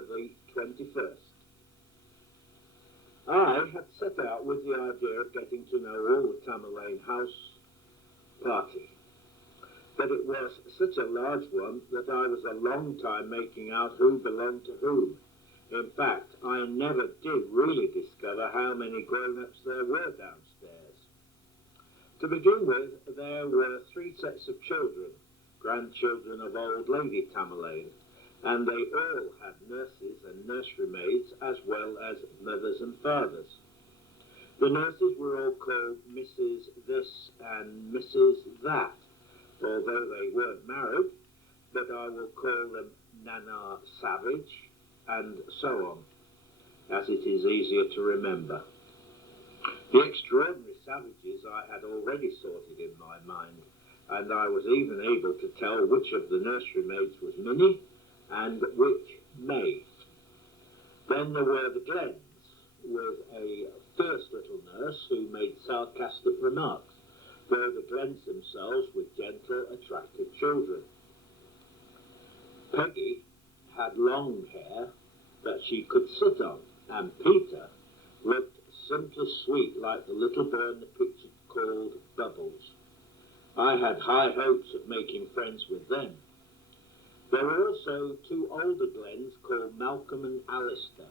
for the 21st. I had set out with the idea of getting to know all the Tamerlane house party, but it was such a large one that I was a long time making out who belonged to whom. In fact, I never did really discover how many grown-ups there were downstairs. To begin with, there were 3 sets of children, grandchildren of old Lady Tamerlane, and they all had nurses and nursery maids as well as mothers and fathers. The nurses were all called Mrs. This and Mrs. That, although they weren't married, but I will call them Nana Savage, and so on, as it is easier to remember. The extraordinary savages I had already sorted in my mind, and I was even able to tell which of the nursery maids was Minnie and which May. Then there were the Glens, with a fierce little nurse who made sarcastic remarks, though the Glens themselves were gentle, attractive children. Peggy had long hair that she could sit on, and Peter looked simply sweet like the little boy in the picture called Bubbles. I had high hopes of making friends with them. There were also 2 older Glens called Malcolm and Alistair,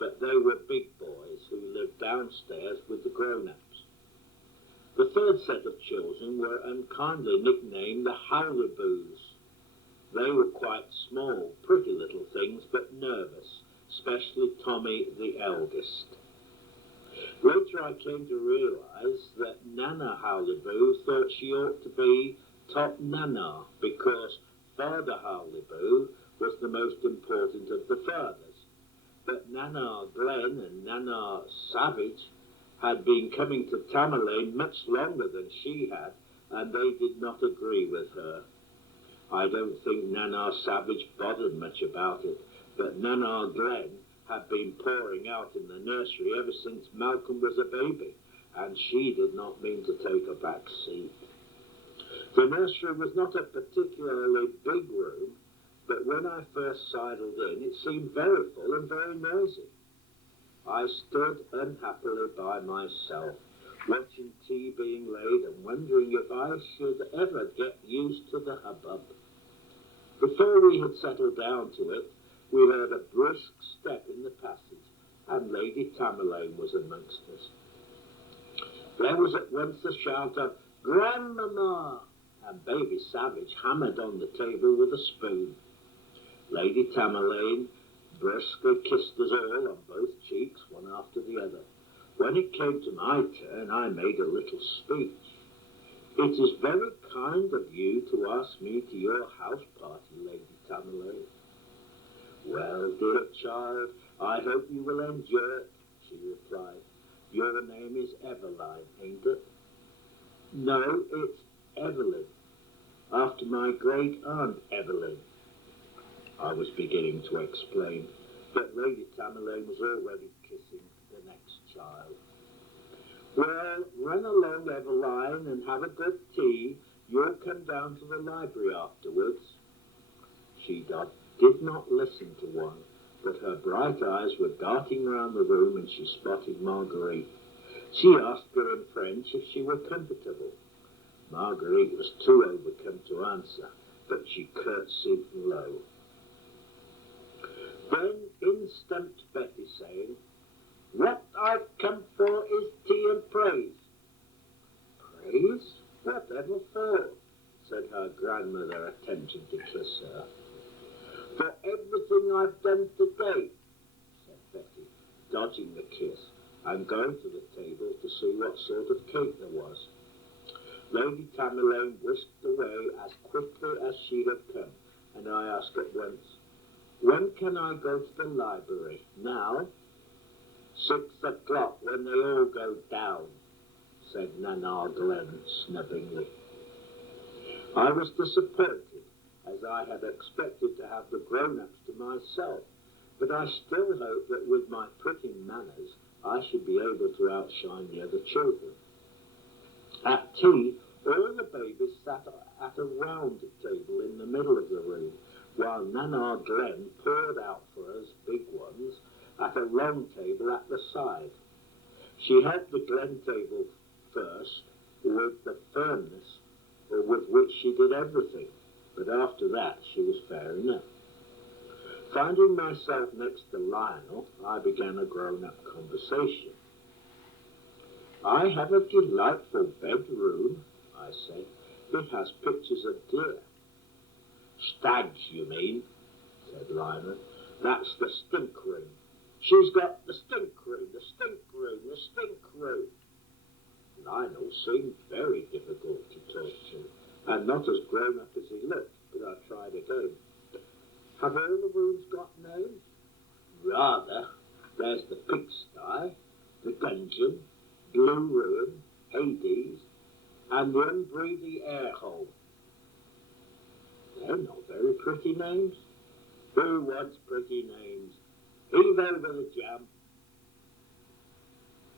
but they were big boys who lived downstairs with the grown-ups. The 3rd set of children were unkindly nicknamed the Howliboos. They were quite small, pretty little things, but nervous, especially Tommy, the eldest. Later I came to realise that Nana Howliboo thought she ought to be top Nana, because Father Howliboo was the most important of the fathers. But Nana Glen and Nana Savage had been coming to Tamerlane much longer than she had, and they did not agree with her. I don't think Nana Savage bothered much about it, but Nana Glen had been pouring out in the nursery ever since Malcolm was a baby, and she did not mean to take a back seat. The nursery was not a particularly big room, but when I first sidled in, it seemed very full and very noisy. I stood unhappily by myself, watching tea being laid and wondering if I should ever get used to the hubbub. Before we had settled down to it, we heard a brisk step in the passage, and Lady Tamerlane was amongst us. There was at once a shout of "Grandmamma!" and Baby Savage hammered on the table with a spoon. Lady Tamerlane briskly kissed us all on both cheeks, one after the other. When it came to my turn, I made a little speech. "It is very kind of you to ask me to your house party, Lady Tamerlane." "Well, dear child, I hope you will enjoy it," she replied. "Your name is Eveline, ain't it?" "No, it's Evelyn, after my great-aunt Evelyn." I was beginning to explain, but Lady Tamerlane was already kissing the next child. "Well, run along, Eveline, and have a good tea. You'll come down to the library afterwards." She did not listen to one, but her bright eyes were darting round the room, and she spotted Marguerite. She asked her in French if she were comfortable. Marguerite was too overcome to answer, but she curtsied low. Then in stumped Betty, saying, "What I've come for is tea and praise." "Praise? Whatever for?" said her grandmother, attempting to kiss her. "For everything I've done today," said Betty, dodging the kiss and going to the table to see what sort of cake there was. Lady Tamerlane whisked away as quickly as she had come, and I asked at once, "When can I go to the library? Now?" "6 o'clock, when they all go down," said Nana Glen snubbingly. I was disappointed, as I had expected to have the grown-ups to myself, but I still hoped that with my pretty manners I should be able to outshine the other children. At tea, all the babies sat at a round table in the middle of the room, while Nana Glen poured out for us big a long table at the side. She had the Glen table first, with the firmness with which she did everything, but after that she was fair enough. Finding myself next to Lionel, I began a grown-up conversation. "I have a delightful bedroom," I said. "It has pictures of deer." "Stags, you mean," said Lionel. "That's the stink room. She's got the stink room, the stink room, the stink room." Lionel seemed very difficult to talk to, and not as grown-up as he looked, but I tried again. "Have all the rooms got names?" "Rather. There's the pigsty, the dungeon, Blue Ruin, Hades, and the unbreathy air hole." "They're not very pretty names." "Who wants pretty names? Heave over the jam."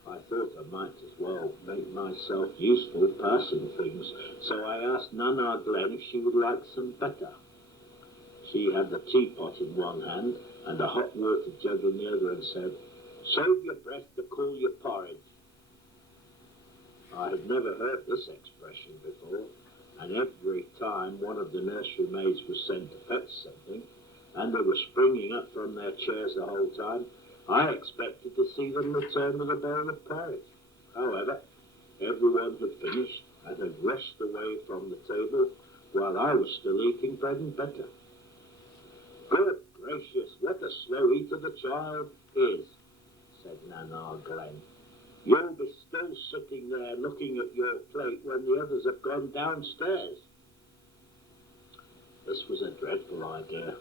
I thought I might as well make myself useful passing things, so I asked Nana Glen if she would like some butter. She had the teapot in one hand and a hot water jug in the other, and said, "Save your breath to cool your porridge." I had never heard this expression before, and every time one of the nursery maids was sent to fetch something, and they were springing up from their chairs the whole time, I expected to see them return with a bowl of porridge. However, everyone had finished and had rushed away from the table while I was still eating bread and butter. "Good gracious, what a slow eater the child is," said Nana Glen. "You'll be still sitting there looking at your plate when the others have gone downstairs." This was a dreadful idea,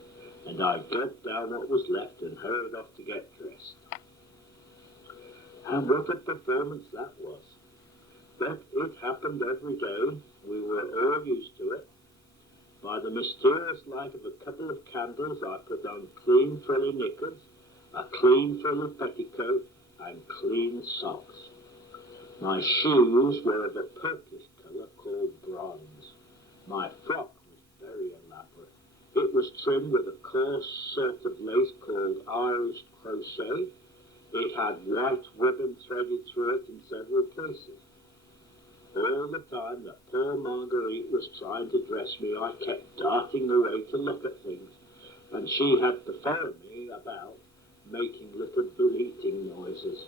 and I gulped down what was left and hurried off to get dressed. And what a performance that was! But it happened every day. We were all used to it. By the mysterious light of a couple of candles, I put on clean frilly knickers, a clean frilly petticoat, and clean socks. My shoes were of a purplish colour called bronze. My frock was very elaborate. It was trimmed with a coarse sort of lace called Irish crochet. It had white ribbon threaded through it in several places. All the time that poor Marguerite was trying to dress me, I kept darting away to look at things, and she had to follow me about, making little bleating noises.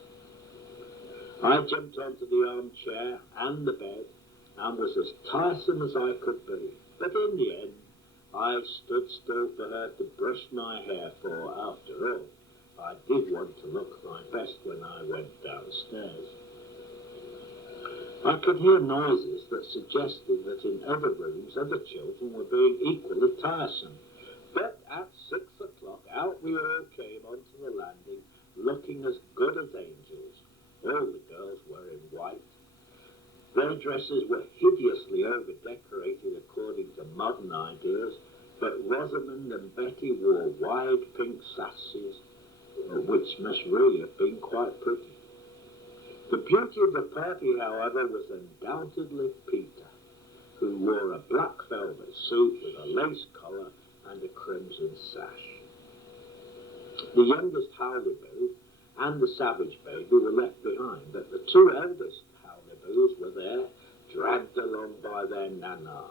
I jumped onto the armchair and the bed, and was as tiresome as I could be. But in the end, I stood still for her to brush my hair, for, after all, I did want to look my best when I went downstairs. I could hear noises that suggested that in other rooms other children were being equally tiresome. But at 6 o'clock out we all came onto the landing, looking as good as angels. All the girls were in white. Their dresses were hideously over-decorated according to modern ideas, but Rosamond and Betty wore wide pink sashes, which must really have been quite pretty. The beauty of the party, however, was undoubtedly Peter, who wore a black velvet suit with a lace collar and a crimson sash. The youngest Howley-Boo and the Savage Baby were left behind, but the two eldest Howley-Boos were there, dragged along by their Nana.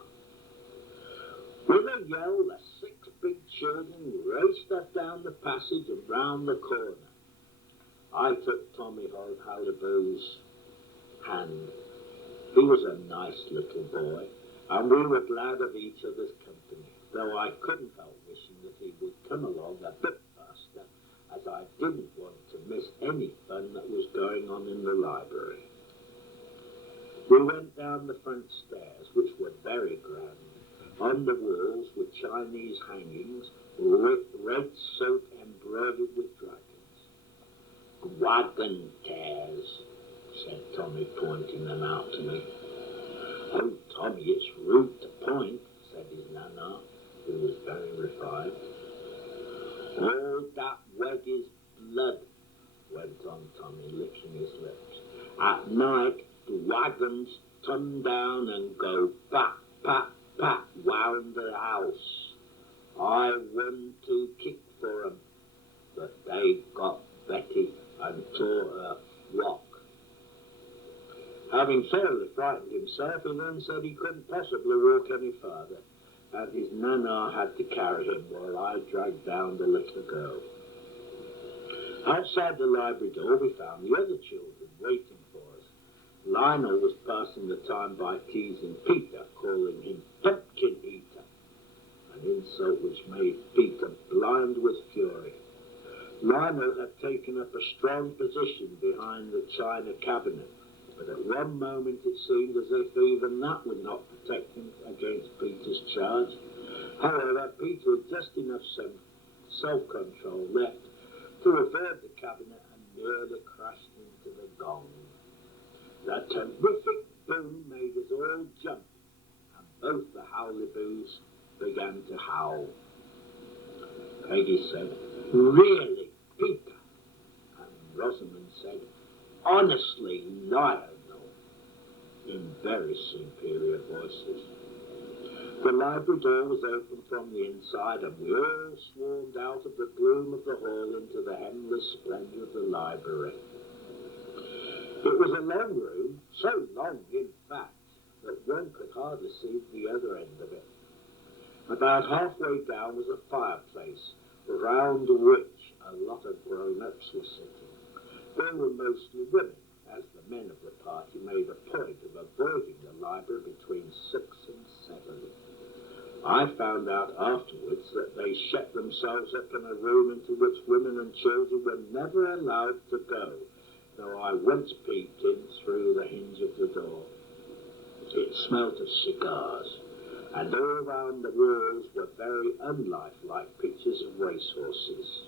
With a yell, the 6 big children raced up down the passage and round the corner. I took Tommy Howley-Boo's hand. He was a nice little boy, and we were glad of each other's company, though I couldn't help wishing that he would come along a bit faster, as I didn't want to miss any fun that was going on in the library. We went down the front stairs, which were very grand. On the walls were Chinese hangings, red soap embroidered with dragons. "Wagon tails," said Tommy, pointing them out to me. "Oh, Tommy, it's rude to point," said his Nana, who was very refined. "All that wet is blood," went on Tommy, licking his lips. "At night, the wagons come down and go pat, pat, pat round the house. I run to kick for 'em, but they got Betty and tore her lock. Having thoroughly frightened himself, he then said he couldn't possibly walk any farther, and his nana had to carry him while I dragged down the little girl. Outside the library door we found the other children waiting for us. Lionel was passing the time by teasing Peter, calling him Pumpkin Eater, an insult which made Peter blind with fury. Lionel had taken up a strong position behind the china cabinet, but at one moment it seemed as if even that would not protect him against Peter's charge. However, Peter had just enough self-control left to avert the cabinet and nearly crashed into the gong. The terrific boom made us all jump, and both the Howley-Boos began to howl. Peggy said, "Really, Peter?" And Rosamond said, "Honestly, Lionel," in very superior voices. The library door was open from the inside, and we all swarmed out of the gloom of the hall into the endless splendour of the library. It was a long room, so long, in fact, that one could hardly see the other end of it. About halfway down was a fireplace, round which a lot of grown-ups were sitting. They were mostly women, as the men of the party made a point of avoiding the library between 6 and 7. I found out afterwards that they shut themselves up in a room into which women and children were never allowed to go, though I once peeped in through the hinge of the door. It smelt of cigars, and all round the walls were very unlifelike pictures of racehorses.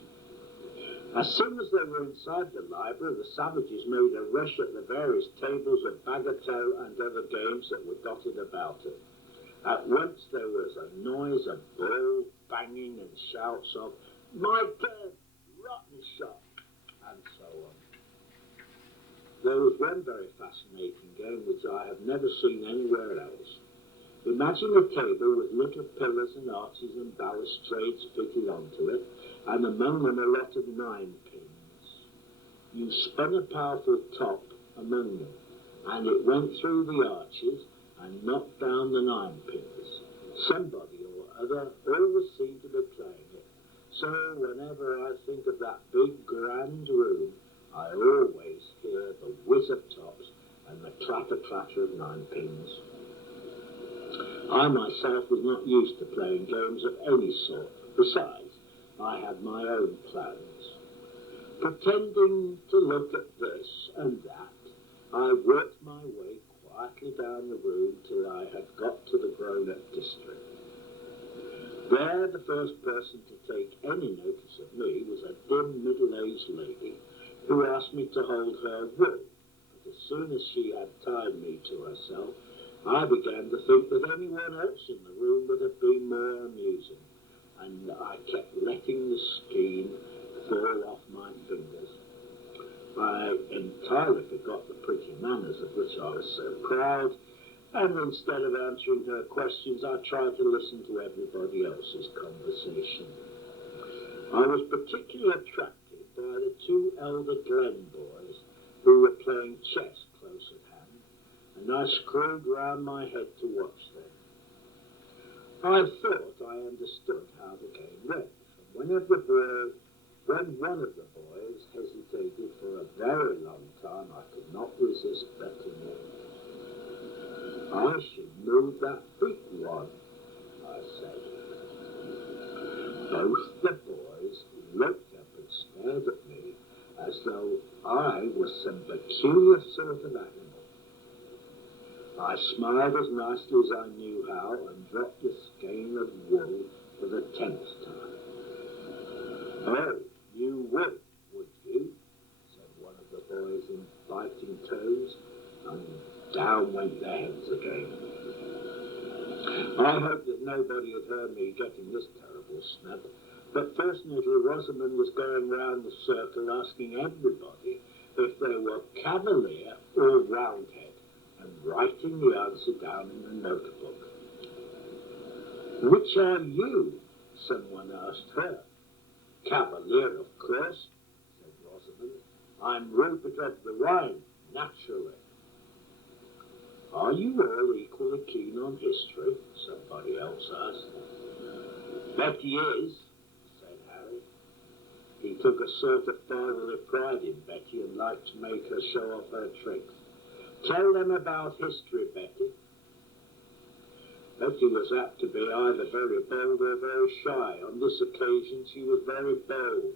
As soon as they were inside the library, the savages made a rush at the various tables of bagatelle and other games that were dotted about it. At once there was a noise of ball banging and shouts of, "My turn, rotten shot," and so on. There was one very fascinating game which I have never seen anywhere else. Imagine a table with little pillars and arches and balustrades fitted onto it, and among them a lot of 9-pins. You spun a powerful top among them, and it went through the arches and knocked down the 9-pins. Somebody or other always seemed to be playing it, so whenever I think of that big grand room, I always hear the whiz of tops and the clatter-clatter of 9-pins. I myself was not used to playing games of any sort. Besides, I had my own plans. Pretending to look at this and that, I worked my way quietly down the room till I had got to the grown-up district. There, the first person to take any notice of me was a dim, middle-aged lady who asked me to hold her wool, but as soon as she had tied me to herself, I began to think that anyone else in the room would have been more amusing, and I kept letting the skein fall off my fingers. I entirely forgot the pretty manners of which I was so proud, and instead of answering her questions, I tried to listen to everybody else's conversation. I was particularly attracted by the 2 elder Glen boys who were playing chess close at hand, and I screwed round my head to watch them. I thought I understood how the game went, and when one of the boys hesitated for a very long time, I could not resist betting him. "I should move that big one," I said. Both the boys looked up and stared at me as though I was some peculiar sort of animal. I smiled as nicely as I knew how and dropped the skein of wool for the 10th time. "Oh, you would you?" said one of the boys in biting tones, and down went their heads again. I hoped that nobody had heard me getting this terrible snub, but fortunately Rosamond was going round the circle asking everybody if they were Cavalier or Roundhead, and writing the answer down in a notebook. "Which are you?" someone asked her. "Cavalier, of course," said Rosamond. I'm Rupert of the Rhine, naturally. Are you all equally keen on history? Somebody else asked. Betty is, said Harry. He took a sort of fatherly pride in Betty and liked to make her show off her tricks. Tell them about history, Betty. Betty was apt to be either very bold or very shy. On this occasion she was very bold.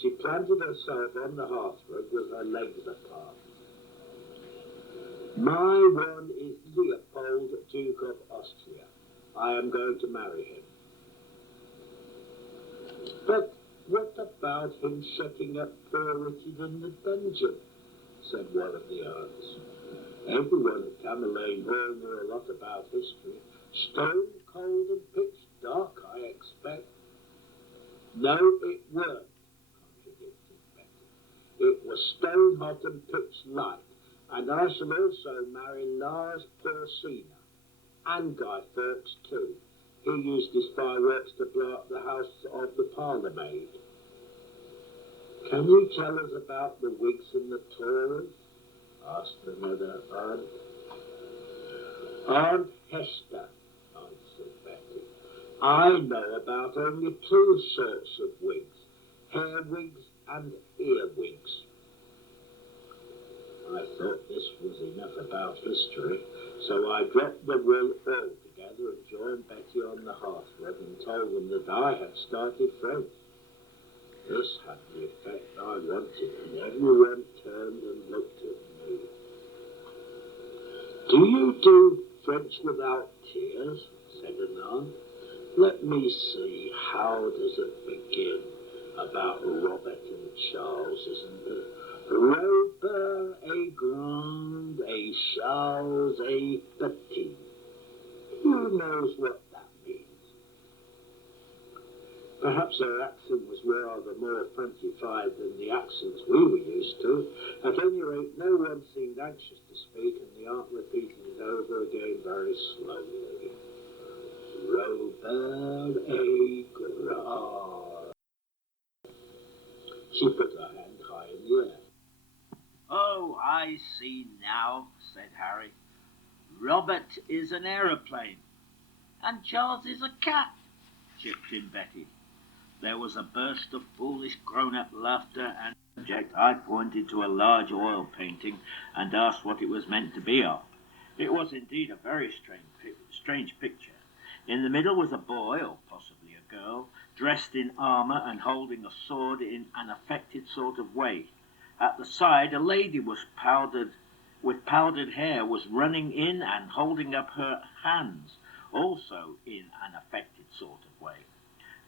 She planted herself on the hearthrug with her legs apart. My one is Leopold, Duke of Austria. I am going to marry him. But what about him shutting up poor Richard in the dungeon? Said one of the aunts. Everyone at Tamerlane Hall knew a lot about history. Stone cold and pitch dark, I expect. No, it weren't, contradicted Betty. It was stone hot and pitch light, and I shall also marry Lars Porsena, and Guy Fawkes too. He used his fireworks to blow up the house of the parlour-maid. Can you tell us about the Whigs and the Tories? Asked another aunt. Aunt Hester, answered Betty. I know about only two sorts of wigs, hair wigs and ear wigs. I thought this was enough about history, so I dropped the will altogether and joined Betty on the hearthrug and told them that I had started French. This had the effect I wanted, and everyone turned and looked at me. Do you do French without tears? Said an aunt. Let me see, how does it begin? About Robert and Charles, isn't it? Robert a grand, a Charles a petit. Who knows what that means? Perhaps her accent was rather more Frenchified than the accents we were used to. At any rate, no one seemed anxious to speak, and the aunt repeated it over again very slowly. Robert a grand. She put her hand high in the air. Oh, I see now, said Harry. Robert is an aeroplane, and Charles is a cat, chipped in Betty. There was a burst of foolish grown-up laughter, and I pointed to a large oil painting and asked what it was meant to be of. It was indeed a very strange picture. In the middle was a boy, or possibly a girl, dressed in armour and holding a sword in an affected sort of way. At the side, a lady with powdered hair was running in and holding up her hands, also in an affected sort of way.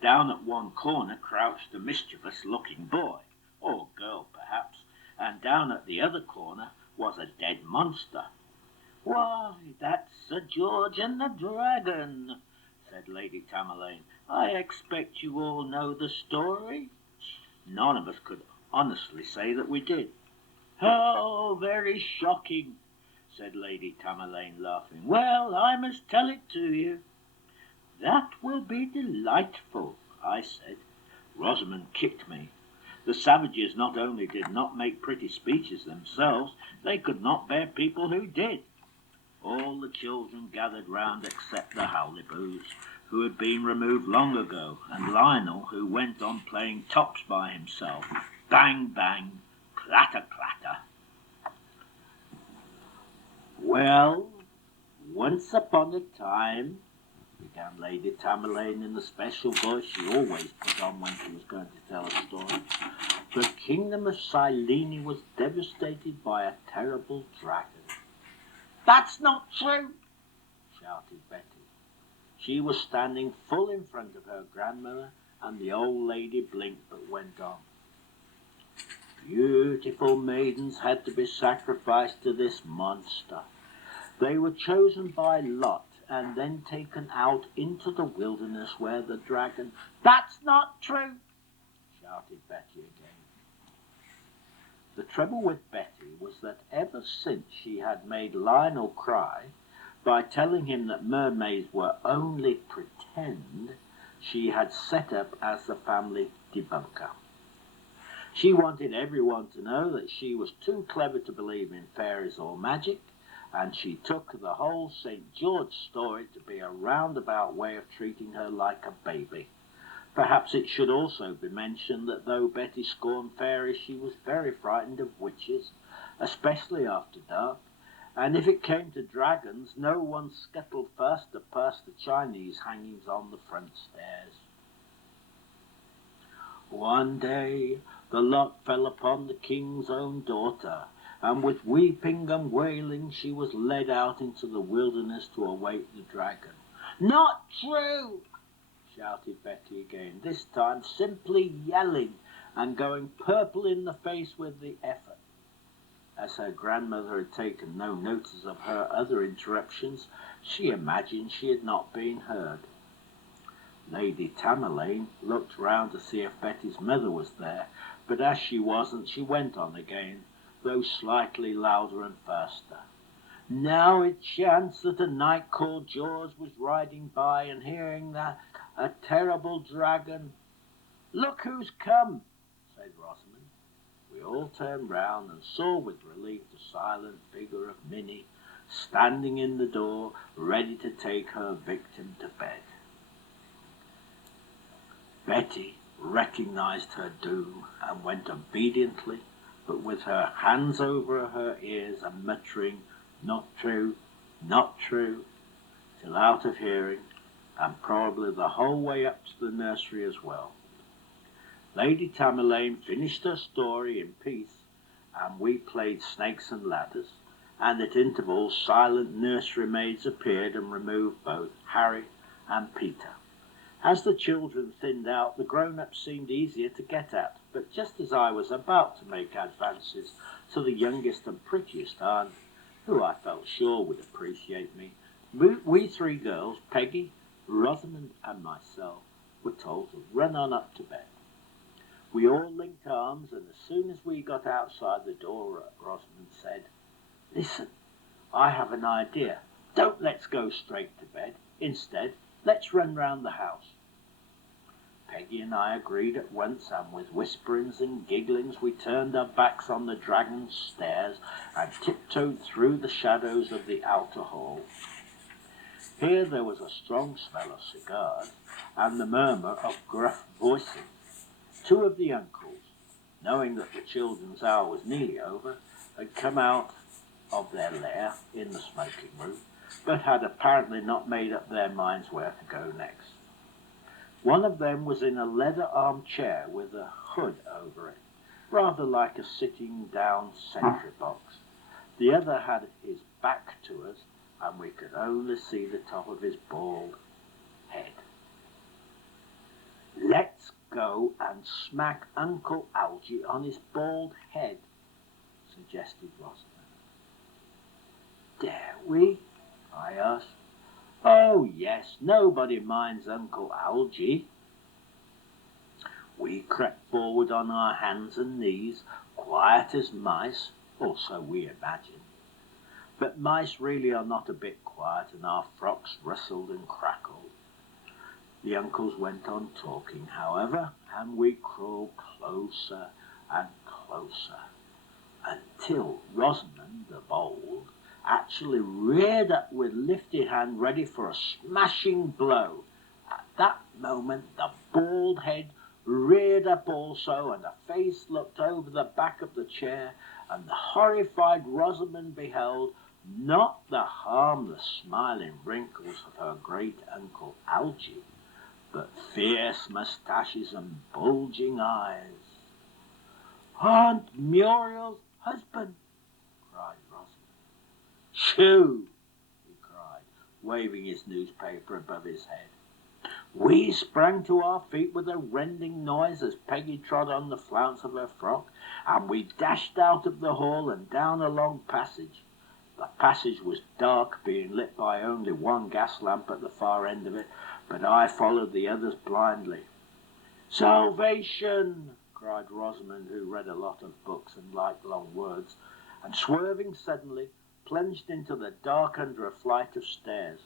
Down at one corner crouched a mischievous-looking boy, or girl perhaps, and down at the other corner was a dead monster. Why, that's Sir George and the Dragon, said Lady Tamerlane. I expect you all know the story? None of us could honestly say that we did. Oh, very shocking, said Lady Tamerlane, laughing. Well, I must tell it to you. That will be delightful, I said. Rosamond kicked me. The savages not only did not make pretty speeches themselves, they could not bear people who did. All the children gathered round except the Howleybos, who had been removed long ago, and Lionel, who went on playing tops by himself. Bang, bang, clatter, clatter. Well, once upon a time, began Lady Tamerlane in the special voice she always put on when she was going to tell a story, the kingdom of Silene was devastated by a terrible dragon. That's not true, shouted Betty. She was standing full in front of her grandmother, and the old lady blinked but went on. Beautiful maidens had to be sacrificed to this monster. They were chosen by lot and then taken out into the wilderness where the dragon... That's not true, shouted Betty again. The trouble with Betty was that ever since she had made Lionel cry by telling him that mermaids were only pretend, she had set up as the family debunker. She wanted everyone to know that she was too clever to believe in fairies or magic, and she took the whole St. George story to be a roundabout way of treating her like a baby. Perhaps it should also be mentioned that though Betty scorned fairies, she was very frightened of witches, especially after dark, and if it came to dragons, no one scuttled first to purse the Chinese hangings on the front stairs. One day the lot fell upon the king's own daughter, and with weeping and wailing she was led out into the wilderness to await the dragon. "Not true!" shouted Betty again, this time simply yelling and going purple in the face with the effort. As her grandmother had taken no notice of her other interruptions, she imagined she had not been heard. Lady Tamerlane looked round to see if Betty's mother was there, but as she wasn't, she went on again, though slightly louder and faster. Now it chanced that a knight called George was riding by, and hearing that a terrible dragon— "Look who's come," said Rosamond. We all turned round and saw with relief the silent figure of Minnie standing in the door, ready to take her victim to bed. Betty recognized her doom and went obediently, but with her hands over her ears and muttering, "Not true, not true," till out of hearing, and probably the whole way up to the nursery as well. Lady Tamerlane finished her story in peace, and we played snakes and ladders, and at intervals silent nursery maids appeared and removed both Harry and Peter. As the children thinned out, the grown-ups seemed easier to get at, but just as I was about to make advances to the youngest and prettiest aunt, who I felt sure would appreciate me, we three girls, Peggy, Rosamond and myself, were told to run on up to bed. We all linked arms, and as soon as we got outside the door, Rosamond said, "Listen, I have an idea. Don't let's go straight to bed. Instead, let's run round the house." Peggy and I agreed at once, and with whisperings and gigglings we turned our backs on the dragon's stairs and tiptoed through the shadows of the outer hall. Here there was a strong smell of cigars and the murmur of gruff voices. Two of the uncles, knowing that the children's hour was nearly over, had come out of their lair in the smoking room, but had apparently not made up their minds where to go next. One of them was in a leather armchair with a hood over it, rather like a sitting-down sentry box. The other had his back to us, and we could only see the top of his bald head. "Let's go and smack Uncle Algy on his bald head," suggested Rosamond. "Dare we?" I asked. "Oh, yes, nobody minds Uncle Algy." We crept forward on our hands and knees, quiet as mice, or so we imagined. But mice really are not a bit quiet, and our frocks rustled and crackled. The uncles went on talking, however, and we crawled closer and closer, until Rosamond, the bold, actually reared up with lifted hand ready for a smashing blow. At that moment the bald head reared up also, and a face looked over the back of the chair, and the horrified Rosamond beheld not the harmless smiling wrinkles of her great uncle Algy, but fierce moustaches and bulging eyes. "Aunt Muriel's husband!" cried Rosamond. "Shoo!" he cried, waving his newspaper above his head. We sprang to our feet with a rending noise as Peggy trod on the flounce of her frock, and we dashed out of the hall and down a long passage. The passage was dark, being lit by only one gas lamp at the far end of it, but I followed the others blindly. "Salvation!" cried Rosamond, who read a lot of books and liked long words, and swerving suddenly, plunged into the dark under a flight of stairs.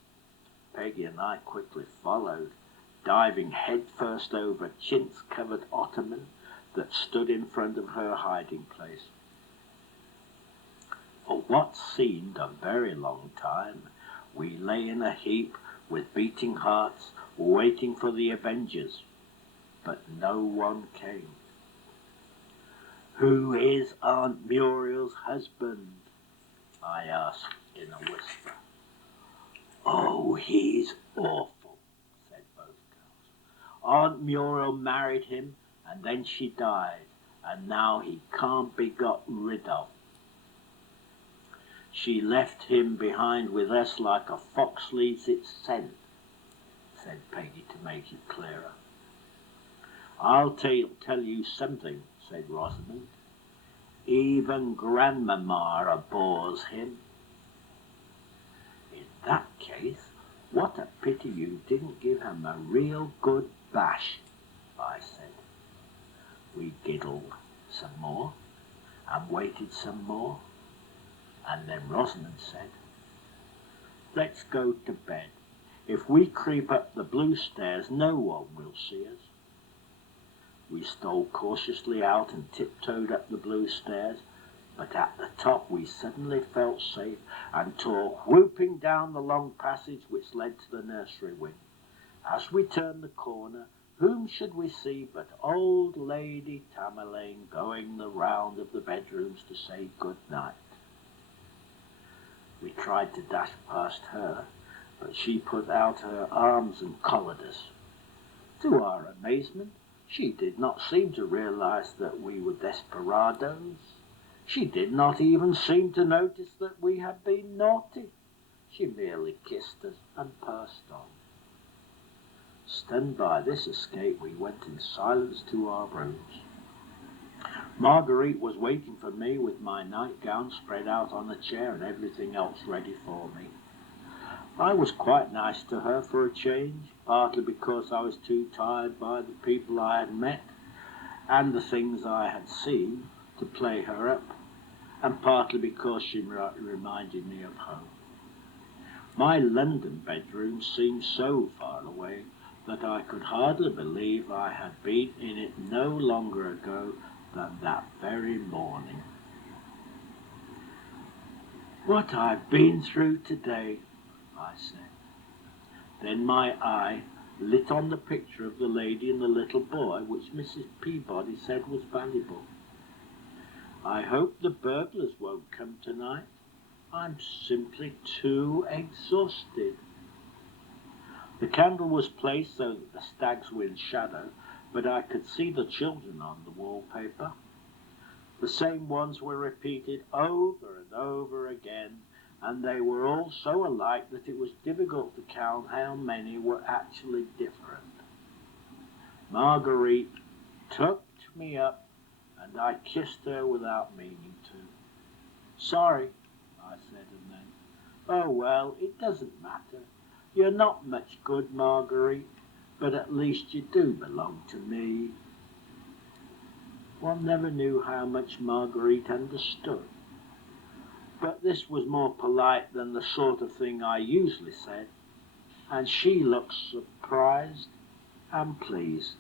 Peggy and I quickly followed, diving head-first over a chintz-covered ottoman, that stood in front of her hiding place. For what seemed a very long time, we lay in a heap with beating hearts, waiting for the avengers, but no one came. "Who is Aunt Muriel's husband?" I asked in a whisper. "Oh, he's awful," said both girls. "Aunt Muriel married him, and then she died, and now he can't be got rid of. She left him behind with us like a fox leaves its scent," said Peggy to make it clearer. "I'll tell you something," said Rosamond. "Even Grandmamma abhors him." "In that case, what a pity you didn't give him a real good bash," I said. We giggled some more, and waited some more, and then Rosamond said, "Let's go to bed. If we creep up the blue stairs, no one will see us." We stole cautiously out and tiptoed up the blue stairs, but at the top we suddenly felt safe and tore whooping down the long passage which led to the nursery wing. As we turned the corner, whom should we see but old Lady Tamerlane going the round of the bedrooms to say good night. We tried to dash past her, but she put out her arms and collared us. To our amazement, she did not seem to realize that we were desperadoes. She did not even seem to notice that we had been naughty. She merely kissed us and passed on. Stunned by this escape, we went in silence to our rooms. Marguerite was waiting for me with my nightgown spread out on a chair and everything else ready for me. I was quite nice to her for a change, partly because I was too tired by the people I had met and the things I had seen to play her up, and partly because she reminded me of home. My London bedroom seemed so far away that I could hardly believe I had been in it no longer ago than that very morning. "What I've been through today," I said. Then my eye lit on the picture of the lady and the little boy, which Mrs. Peabody said was valuable. "I hope the burglars won't come tonight. I'm simply too exhausted." The candle was placed so that the stags were in shadow, but I could see the children on the wallpaper. The same ones were repeated over and over again, and they were all so alike that it was difficult to count how many were actually different. Marguerite tucked me up, and I kissed her without meaning to. "Sorry," I said, and then, "Oh, well, it doesn't matter. You're not much good, Marguerite, but at least you do belong to me." One never knew how much Marguerite understood, but this was more polite than the sort of thing I usually said, and she looked surprised and pleased.